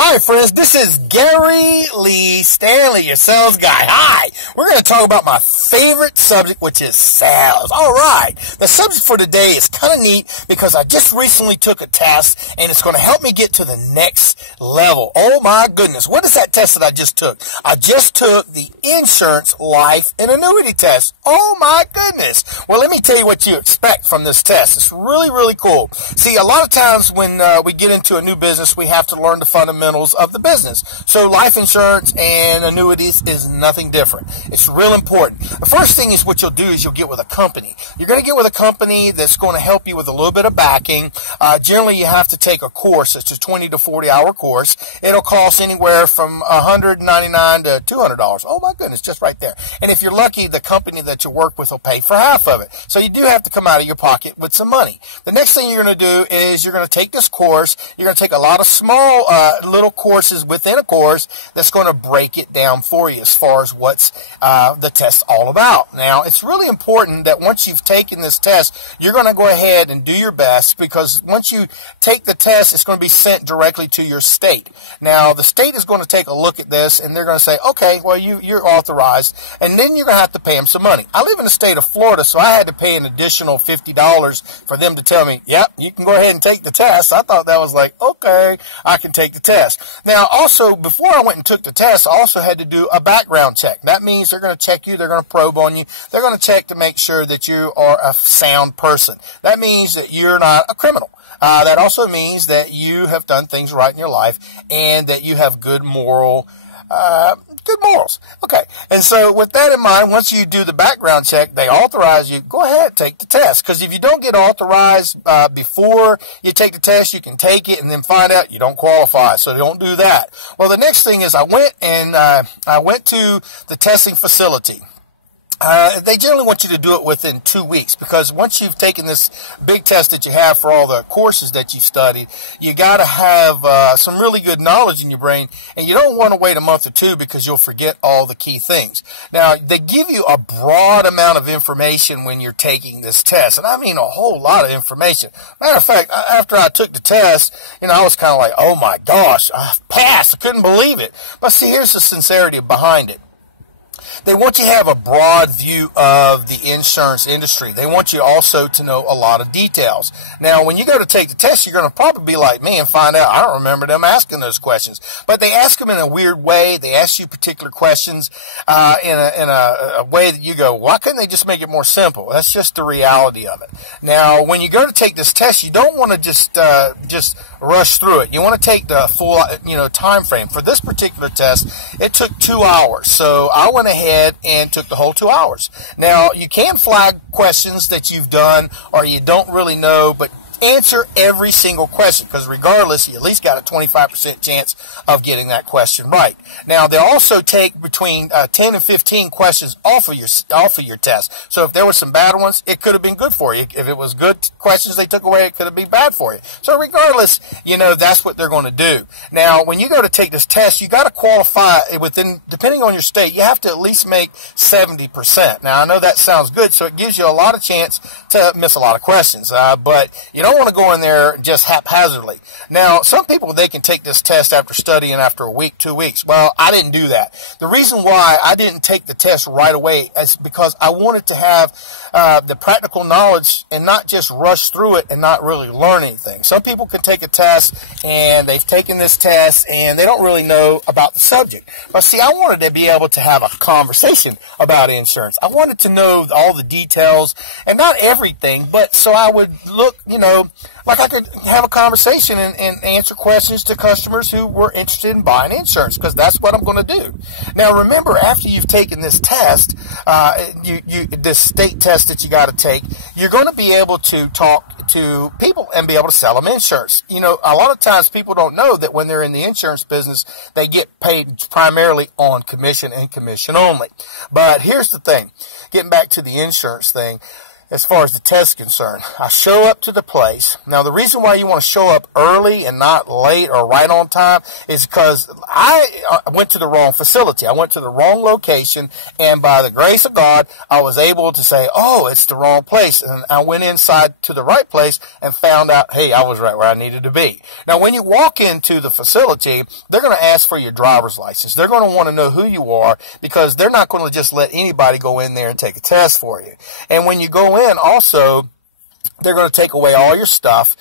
Hi friends, this is Gary Lee Stanley, your sales guy. Hi! We're going to talk about my favorite subject, which is sales. Alright, the subject for today is kind of neat because I just recently took a test and it's going to help me get to the next level. Oh my goodness, what is that test that I just took? I just took the Insurance, Life, and Annuity test. Oh my goodness! Well, let me tell you what you expect from this test. It's really, really cool. See, a lot of times when we get into a new business, we have to learn the fundamentals of the business. So life insurance and annuities is nothing different. It's real important. The first thing is what you'll do is you'll get with a company. You're going to get with a company that's going to help you with a little bit of backing. Generally, you have to take a course. It's a 20 to 40 hour course. It'll cost anywhere from $199 to $200. Oh my goodness, just right there. And if you're lucky, the company that you work with will pay for half of it. So you do have to come out of your pocket with some money. The next thing you're going to do is you're going to take this course. You're going to take a lot of small little courses within a course that's going to break it down for you as far as what's the test all about. Now, it's really important that once you've taken this test, you're going to go ahead and do your best, because once you take the test, it's going to be sent directly to your state. Now, the state is going to take a look at this, and they're going to say, okay, well, you're authorized, and then you're going to have to pay them some money. I live in the state of Florida, so I had to pay an additional $50 for them to tell me, yep, you can go ahead and take the test. I thought that was like, okay, I can take the test. Now, also, before I went and took the test, I also had to do a background check. That means they're going to check you, they're going to probe on you, they're going to check to make sure that you are a sound person. That means that you're not a criminal. That also means that you have done things right in your life and that you have good morals. Okay, and so with that in mind, once you do the background check, they authorize you, go ahead, take the test. Because if you don't get authorized before you take the test, you can take it and then find out you don't qualify, so don't do that. Well, the next thing is I went to the testing facility. They generally want you to do it within 2 weeks, because once you've taken this big test that you have for all the courses that you've studied, you got to have some really good knowledge in your brain, and you don't want to wait a month or two because you'll forget all the key things. Now, they give you a broad amount of information when you're taking this test, and I mean a whole lot of information. Matter of fact, after I took the test, I was kind of like, oh my gosh, I passed. I couldn't believe it. But see, here's the sincerity behind it. They want you to have a broad view of the insurance industry. They want you also to know a lot of details. Now, when you go to take the test, you're going to probably be like me and find out, I don't remember them asking those questions. But they ask them in a weird way. They ask you particular questions in a way that you go, why couldn't they just make it more simple? That's just the reality of it. Now, when you go to take this test, you don't want to just rush through it. You want to take the full time frame. For this particular test, it took 2 hours. So I went ahead and took the whole 2 hours. Now, you can flag questions that you've done or you don't really know, but answer every single question, because regardless, you at least got a 25% chance of getting that question right. Now, they'll also take between 10 and 15 questions off of your test. So if there were some bad ones, it could have been good for you. If it was good questions they took away, it could have been bad for you. So regardless, that's what they're going to do. Now, when you go to take this test, you got to qualify within, depending on your state, you have to at least make 70%. Now, I know that sounds good, so it gives you a lot of chance to miss a lot of questions, but you don't want to go in there just haphazardly. Now, some people, they can take this test after studying after a week, 2 weeks. Well, I didn't do that. The reason why I didn't take the test right away is because I wanted to have the practical knowledge and not just rush through it and not really learn anything. Some people can take a test and they've taken this test and they don't really know about the subject. But see, I wanted to be able to have a conversation about insurance. I wanted to know all the details, and not everything, but so I would look, like I could have a conversation and answer questions to customers who were interested in buying insurance, because that's what I'm going to do. Now, remember, after you've taken this test, this state test that you got to take, you're going to be able to talk to people and be able to sell them insurance. A lot of times people don't know that when they're in the insurance business, they get paid primarily on commission and commission only. But here's the thing, getting back to the insurance thing, as far as the test is concerned. I show up to the place. Now, the reason why you want to show up early and not late or right on time is because I went to the wrong facility. I went to the wrong location, and by the grace of God, I was able to say, oh, it's the wrong place. And I went inside to the right place and found out, hey, I was right where I needed to be. Now, when you walk into the facility, they're going to ask for your driver's license. They're going to want to know who you are, because they're not going to just let anybody go in there and take a test for you. And when you go in, also, they're going to take away all your stuff,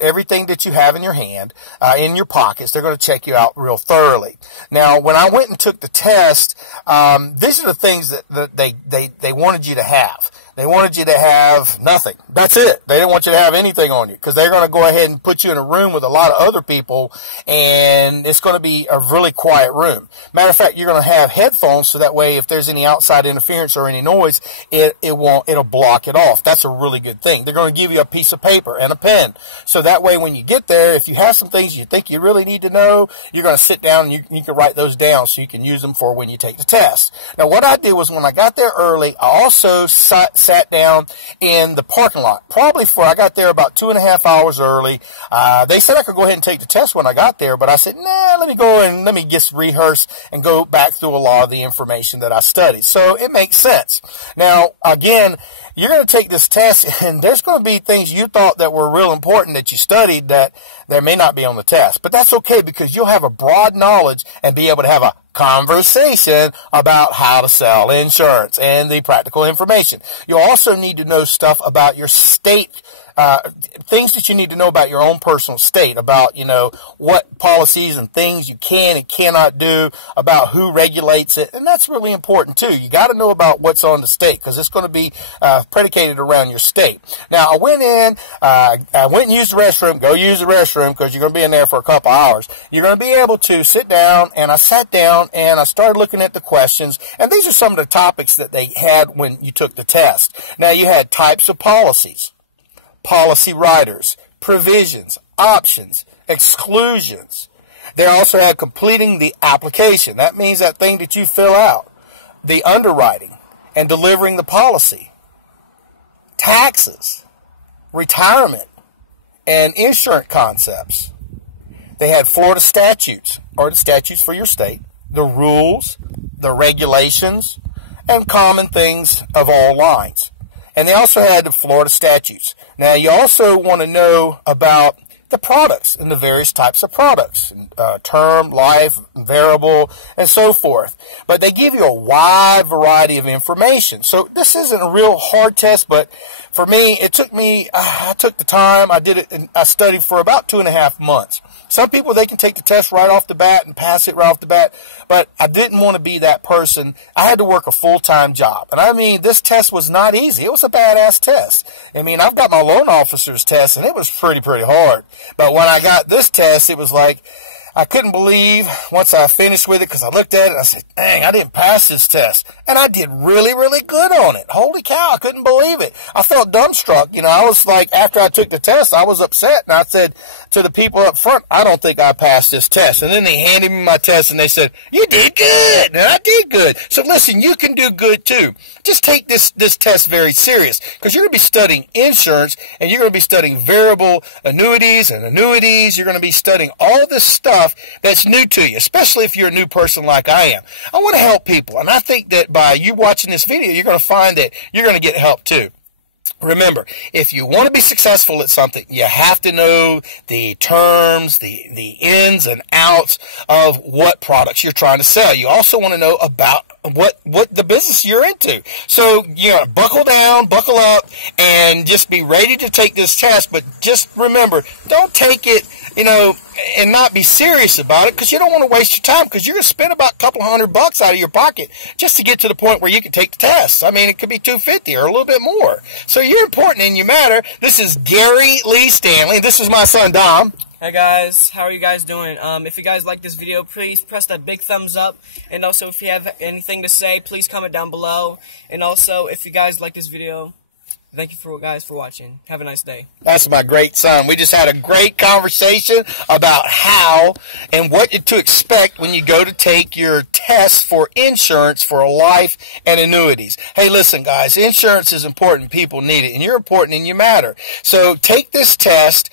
everything that you have in your hand, in your pockets. They're going to check you out real thoroughly. Now, when I went and took the test, these are the things that they wanted you to have. They wanted you to have nothing. That's it. They didn't want you to have anything on you, because they're going to go ahead and put you in a room with a lot of other people, and it's going to be a really quiet room. Matter of fact, you're going to have headphones, so that way if there's any outside interference or any noise, it'll block it off. That's a really good thing. They're going to give you a piece of paper and a pen, so that way when you get there, if you have some things you think you really need to know, you're going to sit down and you can write those down so you can use them for when you take the test. Now, what I did was, when I got there early, I also sat down in the parking lot. Probably I got there about 2.5 hours early. They said I could go ahead and take the test when I got there, but I said, nah, let me go and let me just rehearse and go back through a lot of the information that I studied. So it makes sense. Now, again, you're going to take this test, and there's going to be things you thought that were real important that you studied that there may not be on the test. But that's okay, because you'll have a broad knowledge and be able to have a conversation about how to sell insurance and the practical information. You'll also need to know stuff about your state, things that you need to know about your own personal state, about, what policies and things you can and cannot do, about who regulates it. And that's really important too. You got to know about what's on the state, because it's going to be predicated around your state. Now, I went in, I went and used the restroom. Go use the restroom, because you're going to be in there for a couple hours. You're going to be able to sit down, and I sat down and I started looking at the questions, and these are some of the topics that they had when you took the test. Now, you had types of policies, policy riders, provisions, options, exclusions. They also had completing the application. That means that thing that you fill out, the underwriting and delivering the policy, taxes, retirement, and insurance concepts. They had Florida statutes, or the statutes for your state, the rules, the regulations, and common things of all lines. And they also had the Florida statutes. Now, you also want to know about the products and the various types of products, term, life, variable, and so forth. But they give you a wide variety of information. So this isn't a real hard test, but for me, I took the time, I did it, and I studied for about 2.5 months. Some people, they can take the test right off the bat and pass it right off the bat, but I didn't want to be that person. I had to work a full-time job. And I mean, this test was not easy. It was a badass test. I mean, I've got my loan officer's test, and it was pretty hard. But when I got this test, it was like, I couldn't believe once I finished with it, because I looked at it and I said, dang, I didn't pass this test. And I did really good on it. Holy cow, I couldn't believe it. I felt dumbstruck. I was like, after I took the test, I was upset. And I said to the people up front, I don't think I passed this test. And then they handed me my test and they said, you did good. And I did good. So listen, you can do good too. Just take this test very serious, because you're going to be studying insurance, and you're going to be studying variable annuities and annuities. You're going to be studying all this stuff that's new to you, especially if you're a new person like I am. I want to help people, and I think that by you watching this video, you're going to find that you're going to get help too. Remember, if you want to be successful at something, you have to know the terms, the ins and outs of what products you're trying to sell. You also want to know about what the business you're into. So, buckle down, buckle up, and just be ready to take this test. But just remember, don't take it, and not be serious about it, because you don't want to waste your time, because you're going to spend about a couple $100 out of your pocket just to get to the point where you can take the test. I mean, it could be $250 or a little bit more. So you're important and you matter. This is Gary Lee Stanley. This is my son, Dom. Hey guys, how are you guys doing? If you guys like this video, please press that big thumbs up. And also, if you have anything to say, please comment down below. And also, if you guys like this video, Thank you guys for watching. Have a nice day. That's my great son. We just had a great conversation about how and what to expect when you go to take your test for insurance for life and annuities. Hey, listen, guys, insurance is important. People need it, and you're important and you matter. So take this test.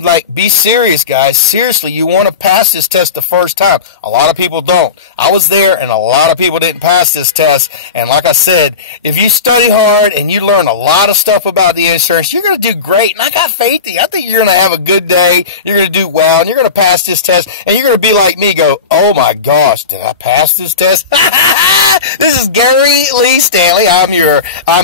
Like, be serious, guys. Seriously, you want to pass this test the first time. A lot of people don't. I was there, and a lot of people didn't pass this test. And like I said, if you study hard and you learn a lot of stuff about the insurance, you're going to do great. And I got faith in you. I think you're going to have a good day. You're going to do well, and you're going to pass this test. And you're going to be like me, go, oh my gosh, did I pass this test? This is Gary Lee Stanley. I'm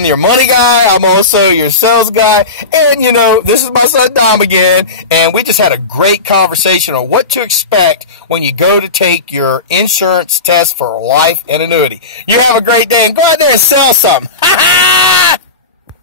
your money guy. I'm also your sales guy. And, you know, this is my son Dom again. And we just had a great conversation on what to expect when you go to take your insurance test for life and annuity. You have a great day and go out there and sell something.